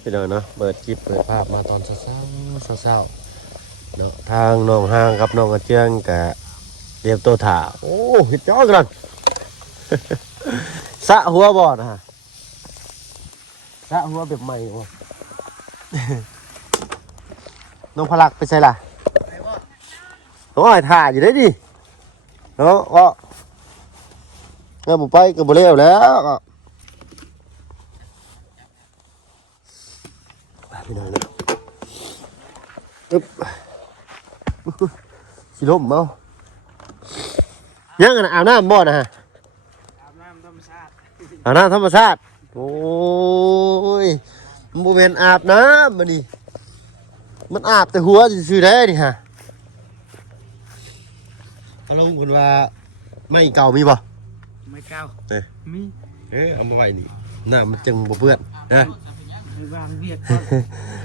พี่น้องเนาะเปิดคลิปเปิดภาพมาตอนเช้าเช้าเนาะทางน้องห้างกับน้องกระเจียงกะเตรียมตัวถ่าโอ้เห็ดจ้อกัน สะหัวบ่อนะฮะสะหัวแบบใหม่บ่ น้องพลักไปใส่ล่ะโอ้ยถ่าอยู่ได้ดิเนาะก็เงาบุไปก็บ่เลี้ยวแล้วก็พี่น้องเนาะอึ๊บสิล้มเมายังกันอาบน้ำบ่นะฮะอาบน้ำธรรมชาติโอ้ยมันบ่แม่นอาบน้ำมันนี่มันอาบแต่หัวซื่อๆได้นี่ฮะเอาลงคุณว่าไม่เก่ามีบ่ไม่เก่ามีเอามาไว้นี่น้ำมันจังบ่เปื้อนนะวางเวียกก่อน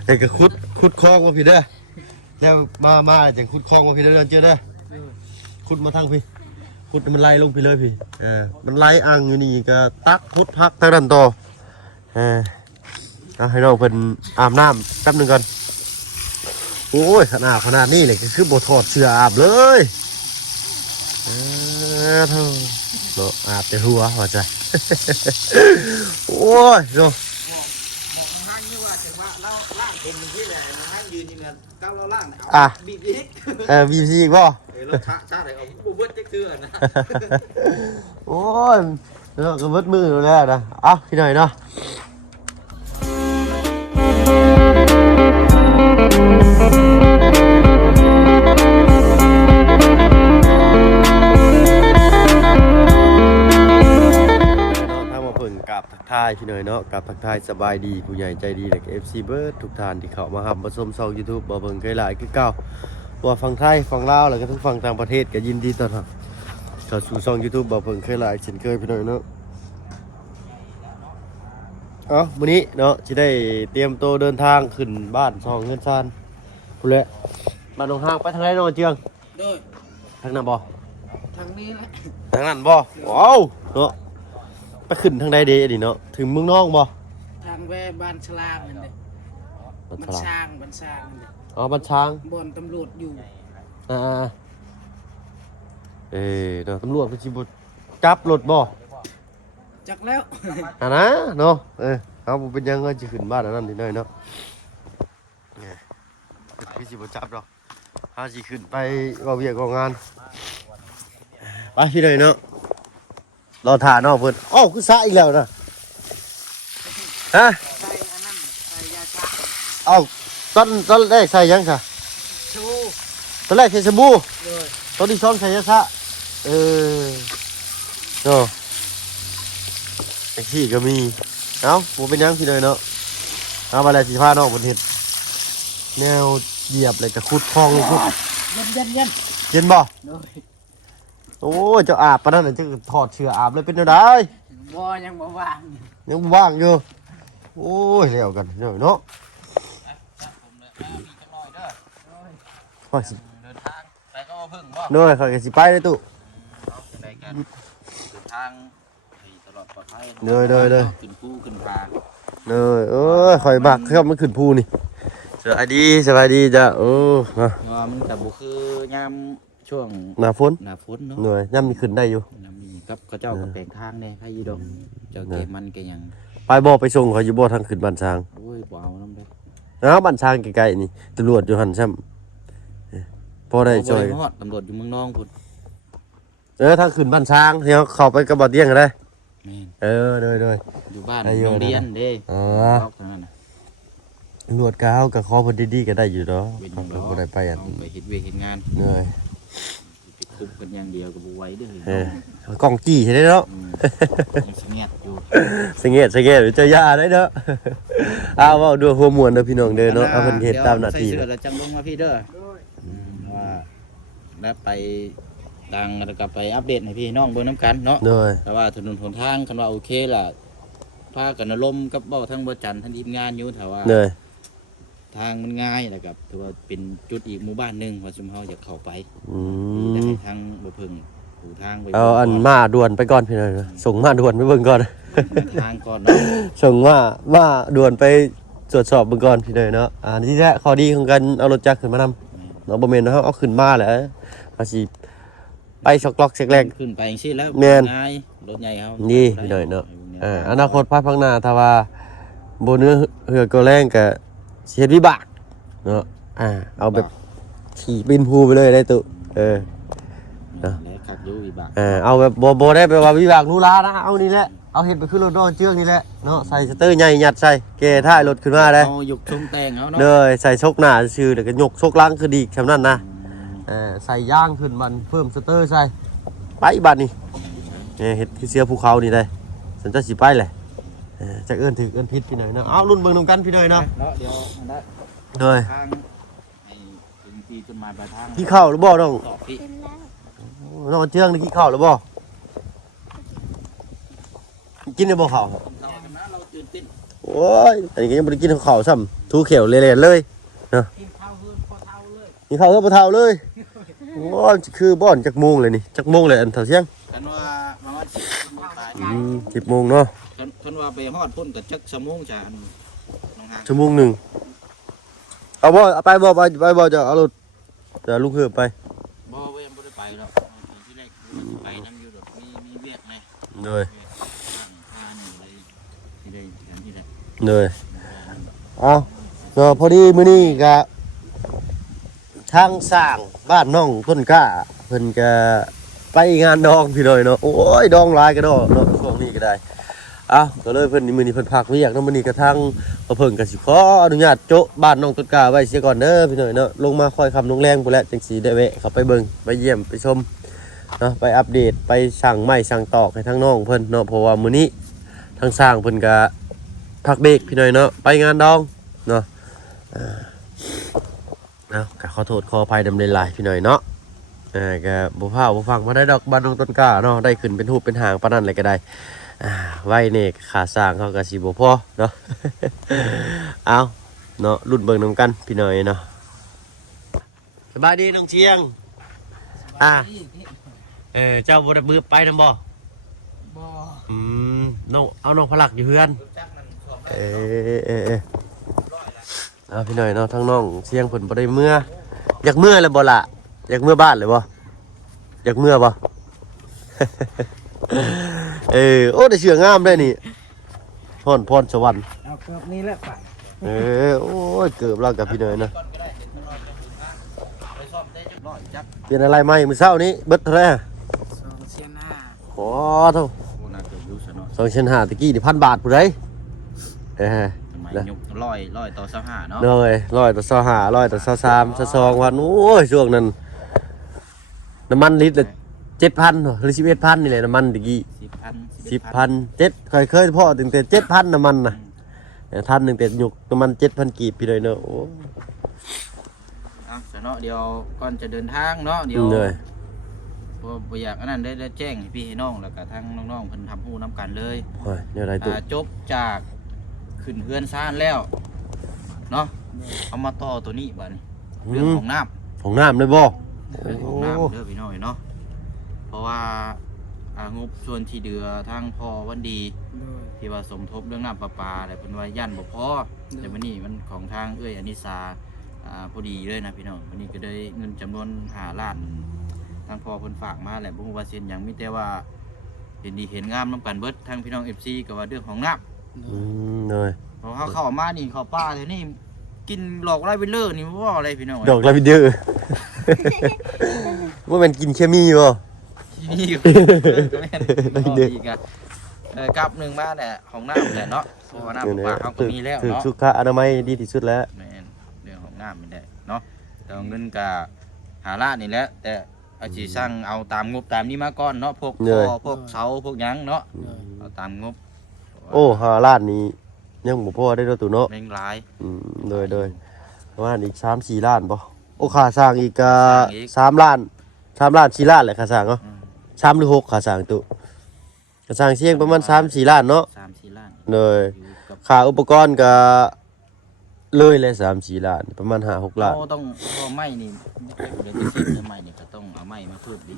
แต่ก็ขุดคลองมาพี่เด้อแล้วมาจังขุดคลองมาพี่เด้อเจอเด้อขุดมาทางพี่ขุดมันไหลลงพี่เลยพี่มันไหลอ่างอยู่นี่ก็ตักขุดพักทางนั้นต่อเอาให้น้องเพิ่นอาบน้ำแป๊บนึงก่อนโอ้ยขนาดนี้เลยก็คือบ่ถอดเสื้ออาบเลยเท่าเนาะอาบแต่หัวว่าจ้ะ โอ้ยโบอกห้างนี่ว่าถึงว่าเราล่างเป็นที่ไหนมาห้างยืนยังไงก้าวเราล่างเอาบีบอีกบีบอีกบ่รถช้าไหนเอาบุบเบิ้ลเจ๊กเสื้อนะโอ้ยเราก็เบิดมือแล้วนะเอาพี่หน่อยเนาะทายพี่หน่อยเนาะกับทักทายสบายดีผู้ใหญ่ใจดีและFC เบิร์ดทุกท่านที่เข้ามาหับมาชมช่อง YouTube บ่เบิ่งเคยหลายคือเก่าว่าฝั่งไทยฝั่งลาวแล้วก็ทั้งฝั่งต่างประเทศก็ยินดีต้อนรับเข้าสู่ช่อง YouTube บ่เบิ่งเคยหลายเช่นเคยพี่หน่อยเนาะมื้อนี้เนาะสิได้เตรียมตัวเดินทางขึ้นบ้านช่องเงินซานพุ่นแหละบ้านหนองห้างไปทางไหนน้องเจียงทางนั้นบ่ทางนี้แหละทางนั้นบ่ว้าวเนาะไปขึ้นทางใดเดดิเนาะถึงเมืองนอกบ่ทางแวบ้านชลามนั่นเด้บ้านช้างนั่นเด้บ้านช้างบ่อนตำรวจอยู่เนาะตำรวจเพิ่นสิบ่จับรถบ่จักแล้วนะเนาะเอาบ่เป็นหยังก็สิขึ้นบ้านอันนั้นนิดหน่อยเนาะพี่สิบ่จับดอกเฮาสิขึ้นไปว่าเวียกว่างานไปพี่เลยเนาะรอถ่าน้องเพิ่นคือซะอีกแล้วนะฮะใส่อันนั้นใส่ยาชาตอนแรกใส่ยังซะชูตอนแรกใส่สบู่ตอนที่2ใส่ยาชาเนาะไอ้ขี้ก็มีบ่เป็นหยังพี่เลยเนาะเอามาแล้วสิพาน้องเพิ่นเฮ็ดแนวเหยียบเลยก็ขุดคลองเลยขุดเย็นบ่โอ้เจ้าอาบปะนั่นน่ะจะถอดเสื้ออาบเลยเป็นจังได๋บ่ยังบ่ว่างอยู่โอ้ยแล้วกันเนาะเดินทางไปก็มาพึ่งบ่เด้อข้อยก็สิไปเลยตู่ไปกันเดินทางให้ตลอดปลอดภัยเด้อขึ้นภูขึ้นผาข่อยบักครับมันขึ้นภูนี่สบายดีจ้ะว่ามันก็บ่คือยามช่วงหน้าฝนเนาะเหนื่อยย่ำมีขึ้นได้อยู่ย่ำมีกับเขาเจ้ากับแปลงทางเนี่ยใครยีดงเจ้าเก็บมันก็ยังไปบ่ไปส่งเขาอยู่บ่ทางขึ้นบ้านช้างโอ้ยบ่เอาน้ำได้บ้านช้างไกลๆนี่ตำรวจอยู่หั่นซ้ำพอได้ช่วยตำรวจอยู่เมืองนองพุ่นทางขึ้นบ้านช้างเดี๋ยวเข้าไปกับบ่เตียงก็ได้เด้ออยู่บ้านโรงเรียนเด้ตำรวจก็เฮาก็ขอเพิ่นดีๆก็ได้อยู่ดอกบ่ได้ไปอันไปเฮ็ดเวรเฮ็ดงานเหนื่อยไปคุมกันอย่างเดียวก็บ่ไหวเด้อกล้องจี้ใช่เนาะสิเงียบอยู่สิเงียบเจ้าย่าได้เด้อเว้าด้วยหัวม่วนเด้อพี่น้องเด้อเนาะเพิ่นเฮ็ดตามหน้าที่ใส่เสื้อแล้วจังลงมาพี่เด้อว่าแล้วไปดังแล้วก็ไปอัปเดตให้พี่น้องเบิ่งนำกันเนาะแต่ว่าถนนหนทางคันว่าโอเคล่ะพากันอารมณ์กับเว้าทั้งบ่จันทั้งทีมงานอยู่ถ้าว่าทางมันง่ายนะครับถือว่าเป็นจุดอีกหมู่บ้านนึงว่าซุมเฮาอยากเข้าไปได้ทางบ่เพิ่งผู้ทางไปอันมาด่วนไปก่อนพี่น้องส่งมาด่วนไปเบิ่งก่อนทางก่อนเนาะส่งมาด่วนไป ตรวจสอบเบิ่งก่อนพี่น้อยเนาะนี่แหละข้อดีของการเอารถจักรขึ้นมานำเนาะบ่แม่นเฮาเอาขึ้นมาแหละว่าสิไปช็อกล็อกเช็คแรก ขึ้นไปจังซี่แล้ว แม่น ง่ายรถใหญ่เฮา นี่พี่น้อยเนาะอนาคตภายภาคหน้าถ้าว่าบ่เนื้อเหือก็แรงก็สิเฮ็ดวิบากเนาะเอาแบบขี่บินภูไปเลยได้ตุแล้วขับอยู่วิบาก เอาแบบบ่ได้ไปว่าวิบากหนูลานะเอานี่แหละเอาเฮ็ดไปขึ้นรถดอนเจืองนี่แหละเนาะใส่สเตอร์ใหญ่ยัดใส่แก่ท้ายรถขึ้นมาได้ เอายกชมแต่งเฮาเนาะ เลยใส่ชกหน้าซื่อแล้วก็ยกชกหลังคือดีซำนั้นนะใส่ย่างขึ้นมันเพิ่มสเตอร์ใส่ไปบัดนี้เฮ็ดคือเสือภูเขานี่ได้สันจะสิไปแหละจะเอื้อนถือเอื้อนพิษพี่หน่อยเนาะเอารุ่นเบิ่งนำกันพี่หน่อยเนาะ เนาะเดี๋ยวมันได้ เลย ทางให้ถึงที่ต้นไม้ปลายทาง ขี้ข้าวหรือบ่น้อง ต่อพี่ เป็นแล้ว น้องเจืองนี่ขี้ข้าวหรือบ่กินได้บ่ข้าว เรากันนะเราตื่นเต้น โอ้ยอันนี้ก็ยังบ่ได้กินข้าวซ้ำทูเขียวเละๆเลยเนาะ กินข้าวเฮือนพอเท่าเลย กินข้าวก็บ่เท่าเลยโอ้ยคือบ่อนจักโมงเลยนี่จักโมงเลยอันเท่าเที่ยง กันว่ามาว่าสิมื้อตาย 10โมงเนาะ คันว่าไปฮอดพุ่นก็จักชั่วโมงจ้ะอันน้องหาง ชั่วโมงหนึงเอาบ่เอาไปบ่ไปบ่จะเอารถจะลูกเหือไป บ่เว้ยบ่ได้ไปแล้วที่แรกไปนํอยู่ดอกมีเวียกแน่ เลย ทางนี่เลยที่ได้อันที่ได้ เลยเอาก็พอดีมื้อนี้ก็ทางสร้างบ้านน้องต้นกล้าเพิ่นก็ไปงานดองพี่น้อยเนาะโอ้ยดองหลายก็ดอกเนาะช่วงนี้ก็ได้ก็เลยเพิ่นมื้อนี้เพิ่นพักเวียกเนาะมื้อนี้ก็ทางเพิ่นก็สิขออนุญาตโจ๊ะบ้านน้องต้นกล้าไว้เสียก่อนเด้อพี่น้อยเนาะลงมาค่อยค่ำลงแรงพุ่นแหละจังสิได้แวะเข้าไปเบิ่งไปเยี่ยมไปชมเนาะไปอัปเดตไปสั่งไม้สั่งตอกให้ทางน้องเพิ่นเนาะเพราะว่ามื้อนี้ทางสร้างเพิ่นก็พักเบรกพี่น้อยเนาะไปงานดองเนาะก็ขอโทษขออภัยดำเนินหลายพี่น้อยเนาะก็บ่พาบ่ฟังมาได้ดอกบ้านน้องต้นกล้าเนาะได้ขึ้นเป็นรูปเป็นหางปานนั้นเลยก็ได้ไว้นี่ขาสร้างเขาก็สิบ่พอเนาะ เอาเนาะรุ่นเบิ่งนำกันพี่น้อยเนาะสบายดีน้องเชียงเจ้าบ่ได้มือไปนำบ่ บ่ น้องเอาน้องพลักอยู่เฮือน จักมันช่วง เอาพี่น้อยเนาะทั้งน้องเชียงเพิ่นบ่ได้เมื่ออยากเมื่อแล้วบ่ล่ะอยากเมื่อบ้านเลยบ่อยากเมื่อบ่ โอ้ได้เชื่องามได้นี่พรสวรรค์ เอาเกือบนี้แหละไป โอ้ยเกือบแล้วกับพี่น้อยนะ ก่อนก็ได้เดี๋ยวมันรอจะถึงทางไปซ่อมได้จักร้อยจัก เปลี่ยนอะไรใหม่มื้อเช้านี้เบิดเท่าไหร่อะ 2,500 โอ้เท่า โอ้น่าเกือบอยู่ซะเนาะ 2,500ตะกี้นี่1,000 บาทผู้ใดทำไมยกร้อยต่อ25เนาะ เลย100ต่อ25 100ต่อ23 22วันโอ้ยช่วงนั้นน้ำมันลิตรละ 7,000 หรือ 11,000 นี่แหละน้ำมันตะกี้ 10,000 7,000เคยพ่อตั้งแต่ 7,000 น้ำมันน่ะท่านตั้งแต่ยุคน้ำมัน 7,000 กีบพี่เลยเนาะโอ้ เอาซะเนาะเดี๋ยวก่อนจะเดินทางเนาะเดี๋ยว เลย บ่อยากอันนั้นได้แจ้งให้พี่ให้น้องแล้วก็ทั้งน้องๆเพิ่นทำฮู้นํกันเลย โอ้ยเดี๋ยวได้ตุ จบจากขึ้นเฮือนซ่านแล้วเนาะเอามาต่อตัวนี้บัดนี้เรื่องของน้ำ ของน้ำเลยบ่ เรื่องของน้ำเด้อพี่น้อยเนาะเพราะว่างบส่วนที่เดือทางพอวันดีที่ว่าสมทบเรื่องน้ำประปาอะไรเป็นว่าย่านบ่พอแต่วันนี้มันของทางเอ้ยอนิสาพอดีเลยนะพี่น้องวันนี้ก็ได้เงินจำนวน5 ล้านทางพอเพิ่นฝากมาแหละบ่ฮู้ว่าเซ็นหยังมีแต่ว่าเห็นดีเห็นงามนํกันเบิดทางพี่น้อง FC ก็ว่าเรื่องของน้ำ เลย เพราะเขาเข้ามานี่เขาป้าเดี๋ยวนี้กินหลอกไล่ไปเลอร์นี่ว่าอะไรพี่น้อง ดอกลาวิเดอร์ ว่ามันกินเคมีบ่ นี่ก็แม่น ได้เด้อ อีกอ่ะกับหนึ่งมาแหละของน้ำแหละเนาะเพราะว่าน้ำประปาเขาก็มีแล้ว ถือ เนาะ สุขอนามัยดีที่สุดแล้ว แม่นเรื่องของน้ำไม่ได้เนาะแต่เงินกับ5 ล้านนี่แหละแต่อาชีสร้างเอาตามงบตามนี้มาก่อนเนาะพวกท่อพวกเสาพวกหยังเนาะเอาตามงบ โอ้5 ล้านนี้ยังบ่พอได้เนาะตู่เนาะ แม่งหลาย เลยประมาณอีก3-4 ล้านบ่โอ้ค่าสร้างอีกก็ สร้างอีก 3 ล้าน3 ล้าน 4 ล้านแหละค่าสร้างเนาะ อืม 3หรือ6ค่าสร้างตู่ค่าสร้างเสียงประมาณ3-4 ล้านเนาะ 3-4 ล้าน เลย อยู่กับ ค่าอุปกรณ์ก็เลยเลย3-4 ล้านประมาณ5-6 ล้าน เราต้องพอไม้นี่เดี๋ยวจะเสียไม้นี่ก็ต้องเอาไม้มาเพิ่มดิ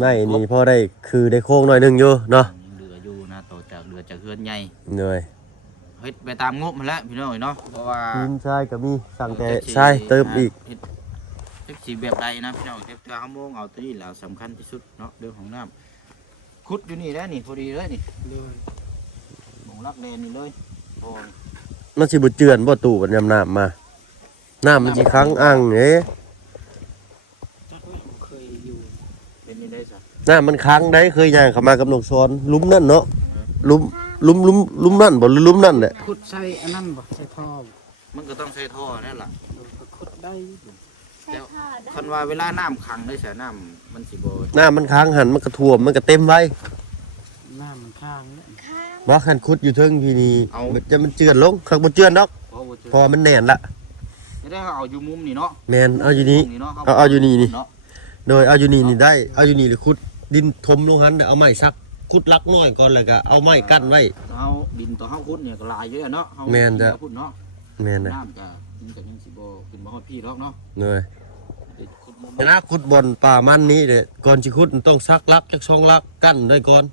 ไม่นี่พอได้คือได้โค้งหน่อยหนึงอยู่เนาะ ยังเหลืออยู่นะต่อจากเหลือจากเฮือนใหญ่ เหนื่อย เฮ็ ฮ็ดไปตามงบมันแหละพี่น้องเนาะเพราะว่า ดินทรายก็มีสั่งแต่ทรายเติมอีก เฮ็ดสิแบบใดนะพี่น้องเฮ็ดเทื่อเฮาโมงเอาตัวนี้แล้วสำคัญที่สุดเนาะเรื่องของน้ำขุดอยู่นี่แล้วนี่พอดีเลยนี่เลยหมองรักแลนนี่เลยโอ้ย มันสิบ่เจือนบ่ตู่บัดยามน้ำมาน้ำมันสิค้างอ่างเด้ เคยอยู่เป็นนี่ได้ซะ น้ำมันค้างได้เคยย่างเข้ามากับน้องซอนหลุมนั่นเนาะหลุมนั่นบ่หรือหลุมนั่นแหละ ขุดใส่อันนั้นบ่ใส่ท่อ มันก็ต้องใช้ท่อนั่นล่ะ ก็ขุดได้ แล้วคันว่าเวลาน้ำขังได้เสียน้ำมันสิบ่ น้ำมันค้างหันมันก็ท่วมมันก็เต็มไว้ น้ำมันข้างเนี่ย บ่คันขุดอยู่เทิงที่นี่มันเจือนลงคักบ่เจือนดอก เพราะว่า พอมันแน่นละ จะได้เอาอยู่มุมนี่เนาะ แม่นเอาอยู่นี่ เนาะ เอาอยู่นี่นี่ เนาะ โดยเอาอยู่นี่ได้เอาอยู่นี่หรือขุดดินถมลงหันเอาไม้ซักขุดลักน้อยก่อนแล้วก็เอาไม้กั้นไว้ เอาดินต่อเฮาขุดเนี่ยก็หลายเยอะเนาะเฮา แม่นจ้ะ ขุดเนาะ แม่นนะ น้ำก็มันก็ยังสิบ่ขึ้นบ่ฮอดพี่หรอกเนาะ เลย เดี๋ยวขุดมุม เวลาขุดบอนป่ามันนี้เด้ก่อนสิขุดมันต้องซักลักจัก2ลักกั้นไว้ก่อน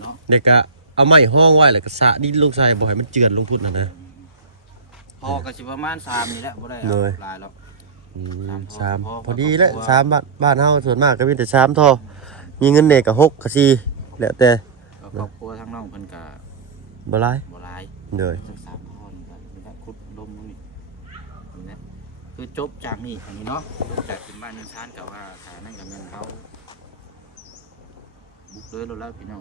เนาะ เด็กก็เอาไม้ห้องไว้แล้วก็สะดินลงใส่บ่ให้มันเจือนลงพุ่นน่ะนะ พอก็สิประมาณ3นี่แหละบ่ได้เอา เลย หลายหรอก สามพอดีแล้ว3บ้านเฮาส่วนมากก็มีแต่3ท่อมีเงินเด็กก็6ก็4แล้วแต่ แล้วครอบครัวทั้งน้องเพิ่นก็ บ่หลาย บ่หลาย เลย สัก3ท่อนก็นี่แหละขุดลมตรงนี้นี่แหละคือจบจากนี่อันนี้เนาะจบจากขึ้นบ้านเนินชานก็ว่าฐานั่นก็แม่นเขาบุกเลยแล้วพี่น้อง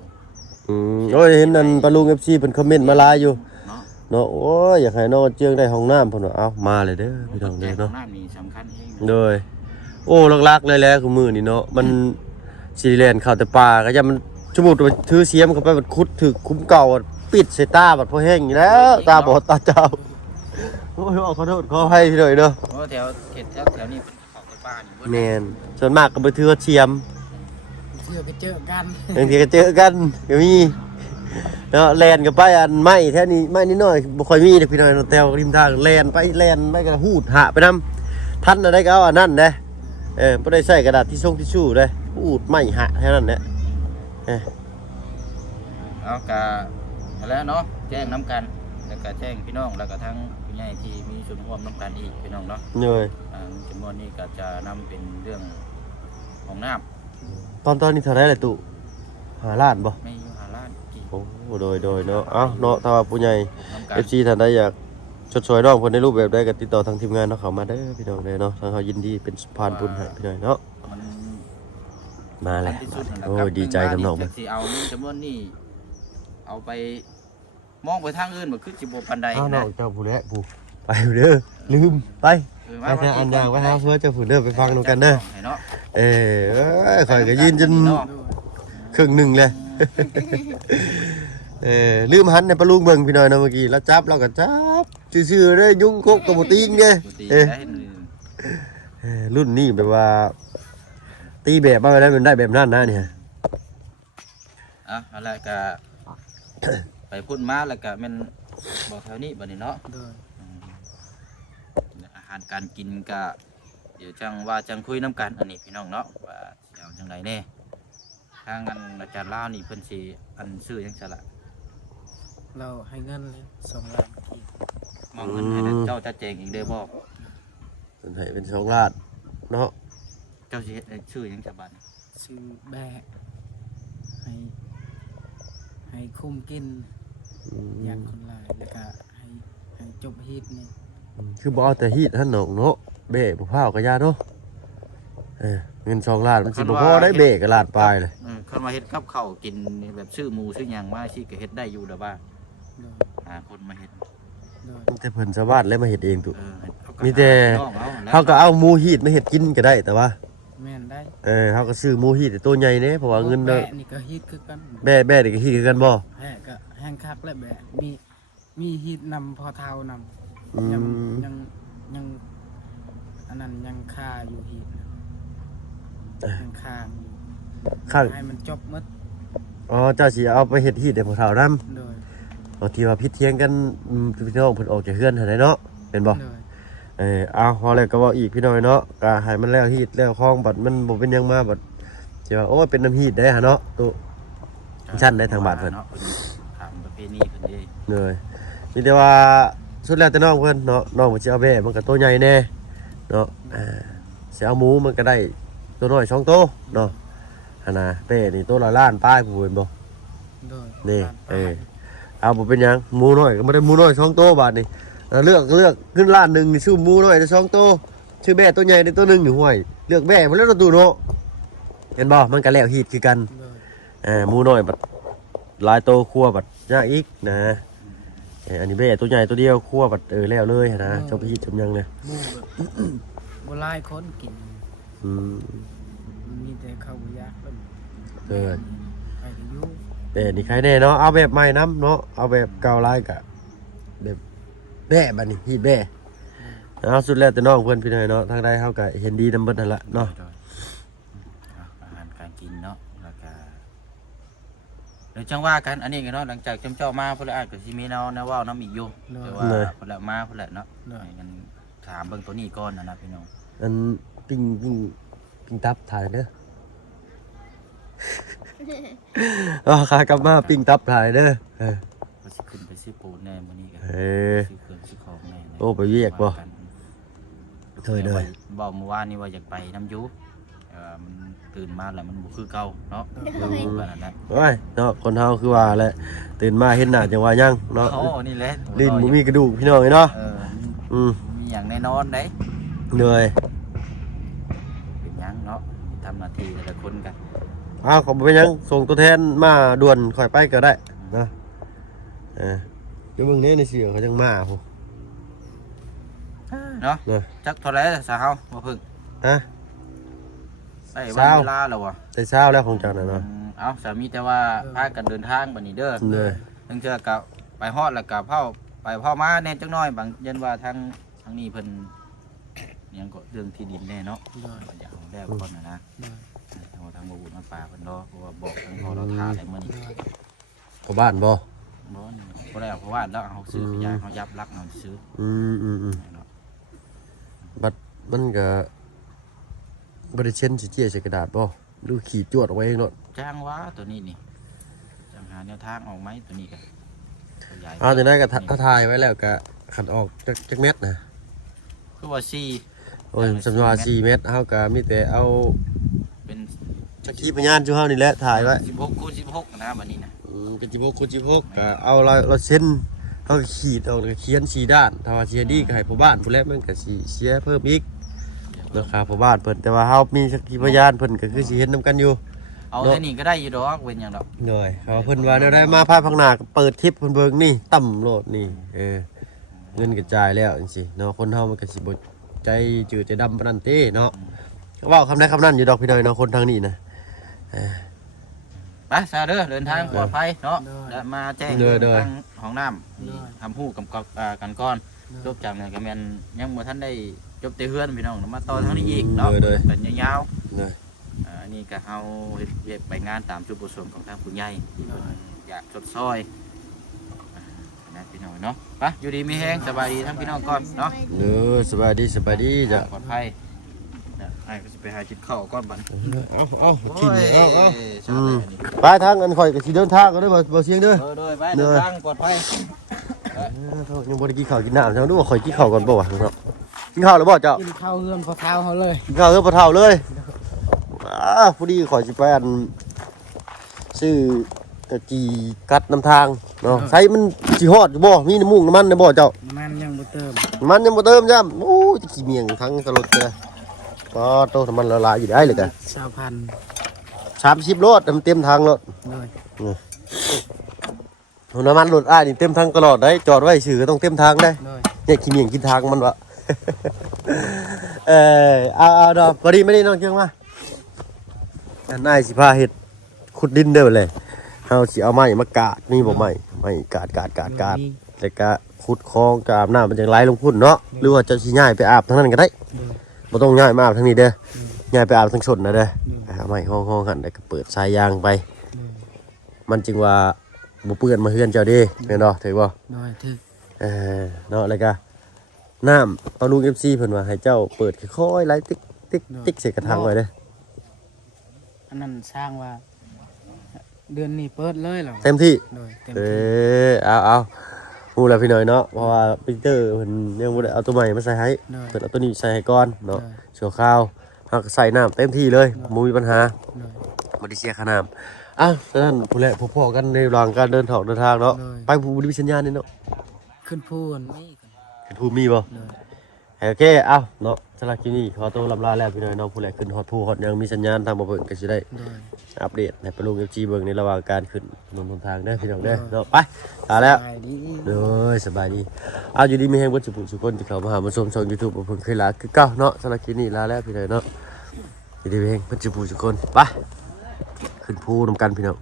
โอ้ยเห็นนั่นปลาลุง FC เพิ่นคอมเมนต์มาหลายอยู่ เนาะ เนาะโอ้ยอยากให้น้องเจืองได้ห้องน้ำเพิ่นว่าเอามาเลยเด้อพี่น้องเด้อเนาะ น้ำนี่สำคัญเอง โดยโอ้ลักๆเลยแหล้วคือมือนี่เนาะมันสิแล่นเข้าแต่ป่าก็อย่ามันสมมุติว่าถือเสียมเข้าไปมันขุดถึกคุ้มเก่าปิดใส่ตาบัดพอแห้งอยู่แล้วตาบอดตาเจ้าโอ้ยขอโทษขออภัยพี่หน่อยเด้อ เพราะแถวเขตแถวนี้เป็นเขาเป็นบ้านนี่เบิด แม่นส่วนมากก็ไปถือเสียม เชื่อก็เจอกัน บางทีก็เจอกันก็มีเนาะแล่นก็ไปอันไม้แท้นี้ไม้นิดหน่อยบ่ค่อยมีเด้อพี่น้อยเนาะแถวริมทางแล่นไปก็หูดหะไปนำทันอะไรก็เอาอันนั้นเด้บ่ได้ใส่กระดาษทิชชู่เด้หูดไม้หะแค่นั้นแหละ เอากะแล้วเนาะแจ้งน้ำกันแล้วก็แจ้งพี่น้องแล้วก็ทั้งผู้ใหญ่ที่มีส่วนร่วมน้ำกันอีกพี่น้องเนาะ เหนื่อย จำนวนนี้ก็จะนำเป็นเรื่องของน้ ตอนนี้เท่าไรเลยตุ5 ล้านบ่ ำไม่อยู่หาล้านกี่ โอ้โดยเนาะเอ้าเนาะถ้าว่าผู้ใหญ่ น้ำกัน FC ท่านใดอยากชดเชยน้องเพิ่นในรูปแบบใดก็ติดต่อทางทีมงานเนาะเข้ามาเด้อพี่น้องเด้อเนาะทางเฮายินดีเป็นสะพานบุญให้พี่น้องเนาะ มัน มาแล้ว ที่สุดนั่นแหละ โอ้ ครับ ยดีใจกับน้อง มั มัน สิเอาเงินจำนวนนี้เอาไปมองไปทางอื่นบ่คือสิบ่ปานใด อ้าวน้อ นะ งเจ้าผู้แลผู้ไปเด้อลืมไป มา ไปทางอันยางไปหาเพื่อเจ้าผู้เด้อไปฟังนำกันเด้อ ให้เนาะ ข่อยก็ยืนจน เนาะ ครึ่งหนึงเลย ลืมหันในปลาลูกเบิ่งพี่น้อยเนาะเมื่อกี้แล้วจับเราก็จับซื่อๆเด้อยุ่งกกกับบ่ตีงเด้ ปกติได้ รุ่นนี้แบบว่า ตีแบบมาแล้วมันได้แบบนั้นนะเนี่ย อะไรก็ ไปพูดมาแล้วก็แม่นบอกแถวนี้บัดนี้เนาะ โดย อาหารการกินก็เดี๋ยวจังว่าจังคุยน้ำกันอันนี้พี่น้องเนาะว่าสิเอาจังไดแน่ทางอันอาจารย์ลาวนี่เพิ่นสิอันซื้อจังซั่นล่ะ เราให้เงินเลย2 ล้านกีบ มองเงินให้เจ้าจะแจงเองเด้อบ่ เป็นให้เป็น2 ลาดเนาะ เจ้าสิเฮ็ดชื่อจังจะบัด ซื้อแบะให้ให้คุ้มกินยันคนหลายแล้วก็ให้จบฮีตนี่ คือบ่เอาแต่ฮีดท่านน้องเนาะเบ้บ่พร้าวก็ยาเนาะเงิน2 ลาดมันสิบ่พอได้เบ้ก็ลาดปลายเลย คันว่าเฮ็ดกับข้าวกินนี่แบบซื้อหมูซื้อหยังมาสิก็เฮ็ดได้อยู่เด้อบ้า โดย หาคนมาเฮ็ด โดย แต่เพิ่นชาวบ้านเลยมาเฮ็ดเองตุ เอาก็ มีแต่ น้องแล้ว เฮาก็เอาหมูฮีดมาเฮ็ดกินก็ได้แต่ว่า แม่นได้ เฮาก็ซื้อหมูฮีดแต่ตัวใหญ่เด้เพราะว่าเงิน แบะนี่ก็ฮีตคือกัน แบ้นี่ก็ฮีดคือกันบ่ แห้ก็แห้งคักและแบะมีฮีตนำพอเท้านำ อื ยัง ม ยังอันนั้นยังคาอยู่ฮีตนะยังคาอยู่ ข้าง ให้มันจบหมด อ๋อเจ้าสิเอาไปเฮ็ดฮีดให้พวกเขานำ โดย บางทีว่าพิดเทียงกันพี่น้องเพิ่นออกจากเฮือนหั่นแหละเนาะเป็นบ่ โดย เอาพอแล้วก็เว้าอีกพี่น้อยเนาะก็ให้มันแล้วฮีดแล้วคลองบัดมันบ่เป็นหยังมาบัดสิว่าโอ้ยเป็นน้ำฮีดได้หั่นเนาะตุชั้นได้ทางบ้านเพิ่น ถามประเพณีเพิ่นเด้ เลย มีแต่ว่าสุดแล้วแต่น้องเพิ่นเนาะน้องมันสิเอาแบ่มันก็ตัวใหญ่แน่เนาะสิเอาหมูมันก็ได้ตัวน้อย2ตัวเนาะหั่นน่ะแบ่นี่ตัวละล้านปลายผู้เห็นบ่ โดย นี่เอาบ่เป็นหยังหมูน้อยก็บ่ได้หมูน้อย2ตัวบาดนี่เลือกขึ้นล้านหนึงนี่ซื้อหมูน้อยได้2ตัวซื้อแบ่ตัวใหญ่ได้ตัวหนึงอยู่ห้วยเลือกแบ่มันแล้วตัวเนาะเห็นบ่มันก็แล้วฮีตคือกัน โดย หมูน้อยบัดหลายตัวคั่วบัดยากอีกนะอันนี้แบ่ตัวใหญ่ตัวเดียวคั่วบัดแล้วเลยนะจบฮีตจบยังเนี่ย หมู่แบบบ่หลายคนกิน มีแต่เขาบ่อยากเพิ่น เออ ไปก็อยู่ นี่ใครแน่เนาะเอาแบบใหม่น้ำเนาะเอาแบบเก่าลายกะแบบแบ่บัดนี้ฮีตแบ่เอาสุดแล้วแต่น้องเพิ่นพี่น้อยเนาะทางใดเฮาก็เห็นดีนำเบิดนั่นละเนาะ อาหารการกินเนาะแล้วก็เดี๋ยวจังว่ากันอันนี้กันเนาะหลังจากจำเจ้ามาพุ่นละอาจก็สิมีแนวว่าวน้ำอีกอยู่แต่ว่าพุ่นละมาพุ่นละเนาะให้กันถามเบิ่งตัวนี้ก่อนนะพี่น้อง อันปิ้งตับถ่ายเด้อ ขากลับมาปิ้งตับถ่ายเด้อว่าสิขึ้นไปซื้อปูนแน่มื้อนี้ก็ซื้อเครื่องซื้อของแน่ โอ้ไปเวียกบ่เด้อ บอกเมื่อวานนี้ว่าอยากไปน้ำยุมันตื่นมาแล้วมันบ่คือเก่าเนาะว่านั่นแหละ โอ้ยเนาะคนเฮาคือว่าแหละตื่นมาเห็นหน้าจังว่ายังเนาะ โอ้นี่แหละ ลิ้นบ่มีกระดูกพี่น้องเนาะมีอย่างแน่นอนเด้ เหนื่อย เป็นหยังเนาะทำหน้าที่แต่ละคนกัน ขอบ่เป็นหยังส่งตัวแทนมาด่วนค่อยไปก็ได้นะเดี๋ยวเบิ่งแน่ในเสียงเขาจังมาพุ เนาะจักเท่าไหร่สาวเฮาบ่พึ่งใส่วันเวลาแล้ววะ แต่เช้าแล้วของเจ้าน่ะเนาะ เอาสามีแต่ว่าพากันเดินทางบัดนี้เด้อตั้งเทื่อก็ไปฮอดแล้วก็ไปเผามาแน่จักหน่อยบางยันว่าทางนี้เพิ่นยังก็เรื่องที่ดินแน่เนาะอยากเอาแล้วก่อนนะทางบ่บุญมาป่าเพิ่นรอเพราะว่าบอกทางพอเราท่าได้มื้อนี้ เข้าบ้านบ่ บ่ได้เพราะว่าแล้วเอาซื้อไปยายเขายับรักเอาซื้อบัดมันก็บ่ได้เช็ดสิเจี้ยใส่กระดาษบ่หรือขีดจวดเอาไว้เองเนาะ จ้างว่าตัวนี้นี่จังหาแนวทางออกไหมตัวนี้กัน จังได๋ก็ถ้าถ่ายไว้แล้วก็ขันออกจักเม็ดนะ คือว่าโอ้ยสำนวน4เม็ดเฮาก็มีแต่เอา เป็น สักขีพยานจุเฮานี่แหละถ่ายไว้ 16x16นะบัดนี้นะเป็น16x16ก็เอาเราเส้นเฮาขีดเอาแล้วก็เขียน4ด้านถ้าว่าเสียดีก็ให้ผู้บ้านผู้แลมันก็สิเสียเพิ่มอีกราคาผู้บ้านเพิ่นแต่ว่าเฮามีสักขีพยานเพิ่นก็คือสิเห็นนํกันอยู่ เอาไอ้นี่ก็ได้อยู่ดอกเว้นหยังดอกเลยเขาเพิ่นว่าแนวได้มาภาคพังหน้าก็เปิดคลิปเพิ่นเบิ่งนี่ต่ำโลดนี่เงินกระจายแล้วจังซี่เนาะคนเฮามันก็สิบ่ใจจืดใจดำปานนั้นเต้เนาะเว้าคำใดคำนั้นอยู่ดอกพี่น้อยเนาะคนทางนี้นะไปซาเด้อเดินทางปลอดภัยเนาะแล้วมาแจ้งทางห้องน้ำทำฮู้กำกับกันก่อนจบจากนั้นก็แม่นยังบ่ทันได้จบแต่เฮือนพี่น้องมาต่อทางนี้อีกเนาะเป็นยาวๆนี่ก็เฮาเฮ็ดไปงานตามจุดประสงค์ของทางผู้ใหญ่อยากสดซอยนะพี่น้องเนาะไปอยู่ดีมีแฮงสบายดีทั้งพี่น้องก่อนเนาะสบายดีจ้ะปลอดภัยไอ้ก็สิไปหากินข้าวก่อนบัดเอากินเอาไปทางอันข่อยก็สิเดินทางก็ได้บ่เสียงเด้อไปเดินทางปลอดภัยยังบ่ได้กินข้าวกินน้ำจังดูว่าข่อยกินข้าวก่อนบ่วะครับกินข้าวแล้วบ่เจ้ากินข้าวเฮือนพอเท้าเฮาเลยกินข้าวเฮือนพอเท้าเลยพอดีข่อยสิไปอันซื้อกะจีกัดน้ำทางเนาะใช้มันสิฮอดอยู่บ่มีน้ำมูกน้ำมันได้บ่เจ้ามันยังบ่เติมจ้ะโอ้ยขี้เมียงทั้งตลอดเลยก็โตน้ำมันละลายอยู่ได้เลยกัน30โลเต็มทางรถน้ำมันรถนี่เต็มทางตลอดได้จอดไว้ซื่อก็ต้องเต็มทางได้เนี่ยขี้เมียงกินทางมันวะเอาดอกพอดีไม่ได้น้องเชียงมานายสิพาเห็ดขุดดินเด้อเลยเฮาสิเอาไม้มากาดมีบ่ไม้กาดแล้วก็ขุดคลองกอาบน้ำมันจังไหลลงพุ่นเนาะหรือว่าจะสิย้ายไปอาบทางนั้นก็ได้บ่ต้องย้ายมาอาบทางนี้เด้อย้ายไปอาบทางชนนะเด้อเอาไม้ห้องๆหั่นแล้วก็เปิดสายยางไปมันจึงว่าบ่เปื้อนมาเฮือนเจ้าเด้แม่นบ่ถือบ่ถือเนาะแล้วก็น้ำเอาลูก FC เพิ่นว่าให้เจ้าเปิดค่อยๆไหลติ๊กใส่กระถางไว้เด้ออันนั้นสร้างว่าเดือนนี้เปิดเลยเหรอเต็มที่เอา ฮู้แล้วพี่น้อยเนาะเพราะว่าปีเตอร์เพิ่นยังบ่ได้เอาตัวใหม่มาใส่ให้ โดย เพิ่นเอาตัวนี้ใส่ให้ก่อนเนาะ โดย ชั่วคราวเฮาก็ใส่น้ำเต็มที่เลยบ่มีปัญหา โดย บ่ได้เสียค่าน้ำอ้าวฉะนั้นผู้แลพบกันในระหว่างการเดินทางเนาะ โดย ไปผู้บ่ได้มีสัญญาณนี่เนาะ ขึ้นพูนไม่กัน เห็นผู้มีบ่ โดย โอเคเอ้าเนาะสำหรับคลิปนี้ขอตัวลำลาแล้วพี่น้อยเนาะผู้แลขึ้นฮอดผู้ฮอดยังมีสัญญาณทางบ่เบิ่งก็สิได้ โดย อัปเดตให้ไปลง FG เบิ่งในระหว่างการขึ้นถนนหนทางเด้อพี่น้องเด้อเนาะไปลาแล้ว ไปดี เด้อสบายดีเอาอยู่ดีมีแฮงเบ่สุขสุขคนที่เข้ามาหามาชมช่อง YouTube บ่เพิ่งเคยลาคือเก่าเนาะสำหรับคลิปนี้ลาแล้วพี่น้อยเนาะอยู่ดีมีแฮงเบ่สุขสุขคนไปขึ้นภูนำกันพี่น้อง